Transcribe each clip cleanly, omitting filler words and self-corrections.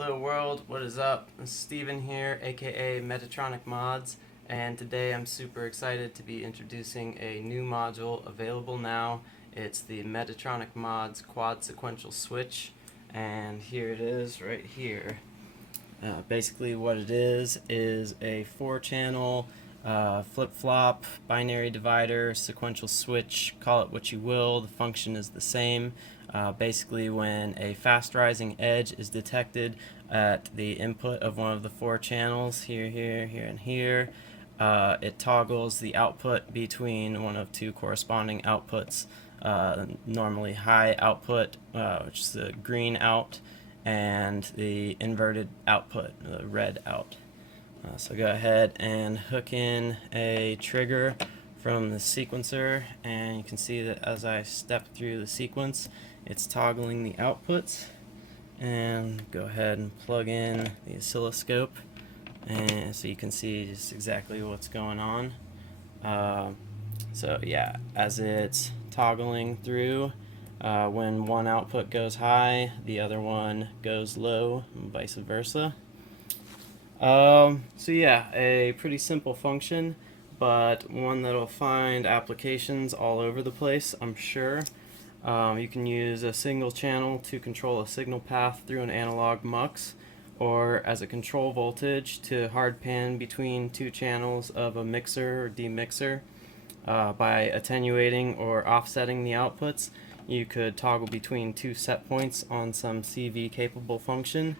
Hello world, what is up? This is Steven here, aka Metatronic Mods, and today I'm super excited to be introducing a new module available now. It's the Metatronic Mods Quad Sequential Switch, and here it is right here. Basically what it is a 4-channel flip-flop, binary divider, sequential switch, call it what you will, the function is the same. Basically when a fast rising edge is detected at the input of one of the 4 channels, here, and here, it toggles the output between one of 2 corresponding outputs, normally high output, which is the green out, and the inverted output, the red out. So go ahead and hook in a trigger from the sequencer, and you can see that as I step through the sequence, it's toggling the outputs. And go ahead and plug in the oscilloscope, and so you can see just exactly what's going on. So yeah, as it's toggling through, when one output goes high, the other one goes low, and vice versa. So yeah, a pretty simple function, but one that'll find applications all over the place, I'm sure. You can use a single channel to control a signal path through an analog mux, or as a control voltage to hard pan between 2 channels of a mixer or demixer. By attenuating or offsetting the outputs, you could toggle between 2 set points on some CV capable function.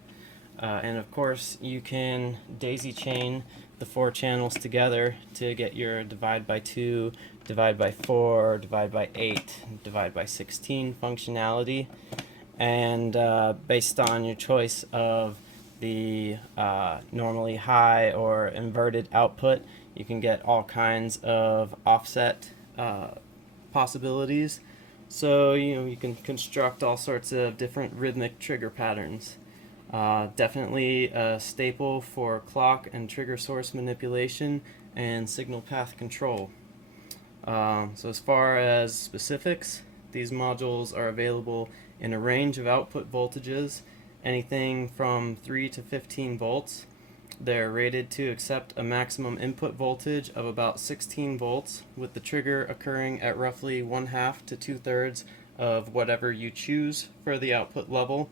And of course you can daisy chain the 4 channels together to get your divide by 2, divide by 4, divide by 8, divide by 16 functionality. And based on your choice of the normally high or inverted output, you can get all kinds of offset possibilities. So you can construct all sorts of different rhythmic trigger patterns. Definitely a staple for clock and trigger source manipulation and signal path control. So as far as specifics, these modules are available in a range of output voltages, anything from 3 to 15 volts. They're rated to accept a maximum input voltage of about 16 volts, with the trigger occurring at roughly 1/2 to 2/3 of whatever you choose for the output level.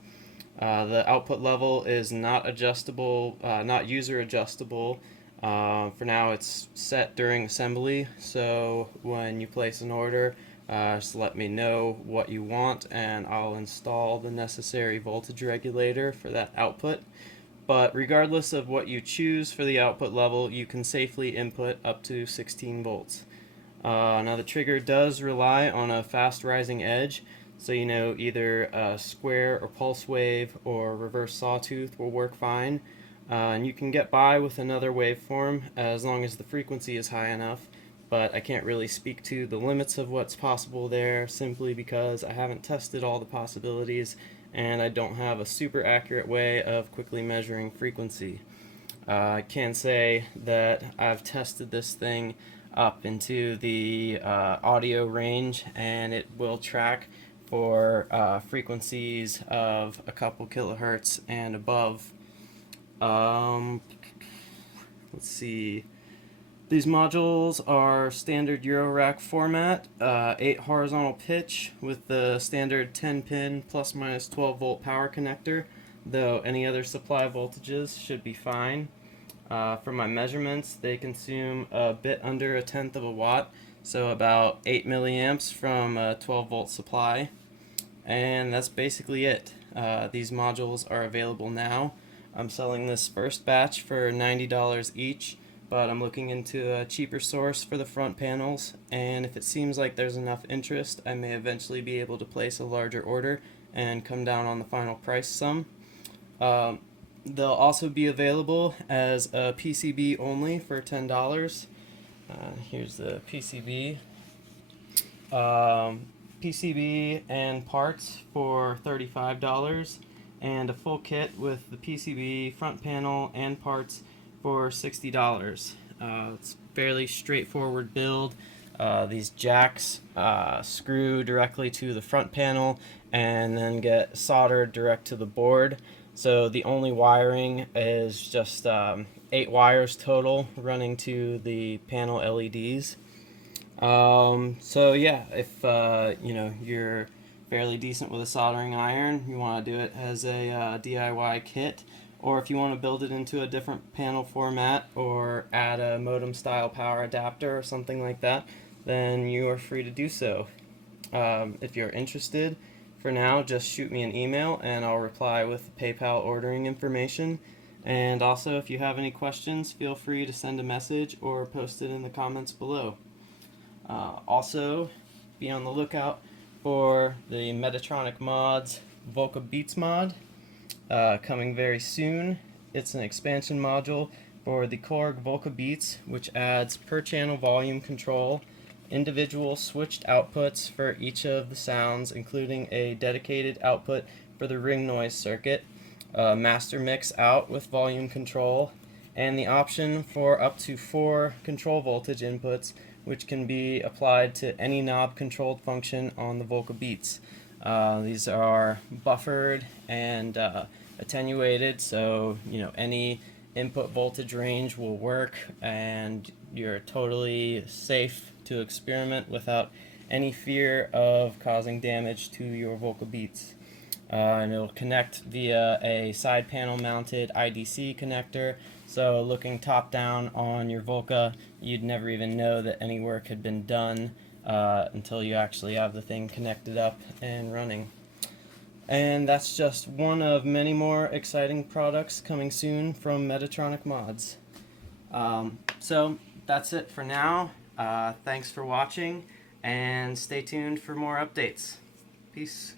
The output level is not adjustable, not user adjustable. For now it's set during assembly, so when you place an order, just let me know what you want and I'll install the necessary voltage regulator for that output. But regardless of what you choose for the output level, you can safely input up to 16 volts. Now the trigger does rely on a fast rising edge, so either a square or pulse wave or reverse sawtooth will work fine. And you can get by with another waveform as long as the frequency is high enough, but I can't really speak to the limits of what's possible there simply because I haven't tested all the possibilities and I don't have a super accurate way of quickly measuring frequency. I can say that I've tested this thing up into the audio range, and it will track for frequencies of a couple kilohertz and above. Let's see. These modules are standard Eurorack format, 8 horizontal pitch with the standard 10-pin plus/minus 12-volt power connector, though any other supply voltages should be fine. For my measurements, they consume a bit under 1/10 of a watt, so about 8 milliamps from a 12-volt supply. And that's basically it. These modules are available now. I'm selling this first batch for $90 each, but I'm looking into a cheaper source for the front panels, and if it seems like there's enough interest, I may eventually be able to place a larger order and come down on the final price some. They'll also be available as a PCB only for $10. Here's the PCB. PCB and parts for $35, and a full kit with the PCB front panel and parts for $60. It's a fairly straightforward build. These jacks screw directly to the front panel and then get soldered direct to the board. So the only wiring is just 8 wires total running to the panel LEDs. So yeah, if you know, you're fairly decent with a soldering iron, you want to do it as a DIY kit, or if you want to build it into a different panel format or add a modem style power adapter or something like that, then you are free to do so. If you're interested, for now, just shoot me an email and I'll reply with PayPal ordering information. And also, if you have any questions, feel free to send a message or post it in the comments below. Also, be on the lookout for the Metatronic Mods Volca BeatsMod coming very soon. It's an expansion module for the Korg Volca Beats, which adds per channel volume control, individual switched outputs for each of the sounds, including a dedicated output for the ring noise circuit, master mix out with volume control, and the option for up to 4 control voltage inputs, which can be applied to any knob controlled function on the Volca Beats. These are buffered and attenuated, so you know, any input voltage range will work, and you're totally safe to experiment without any fear of causing damage to your Volca Beats. And it'll connect via a side panel mounted IDC connector, so looking top down on your Volca, you'd never even know that any work had been done until you actually have the thing connected up and running. And that's just one of many more exciting products coming soon from Metatronic Mods. So that's it for now. Thanks for watching, and stay tuned for more updates. Peace.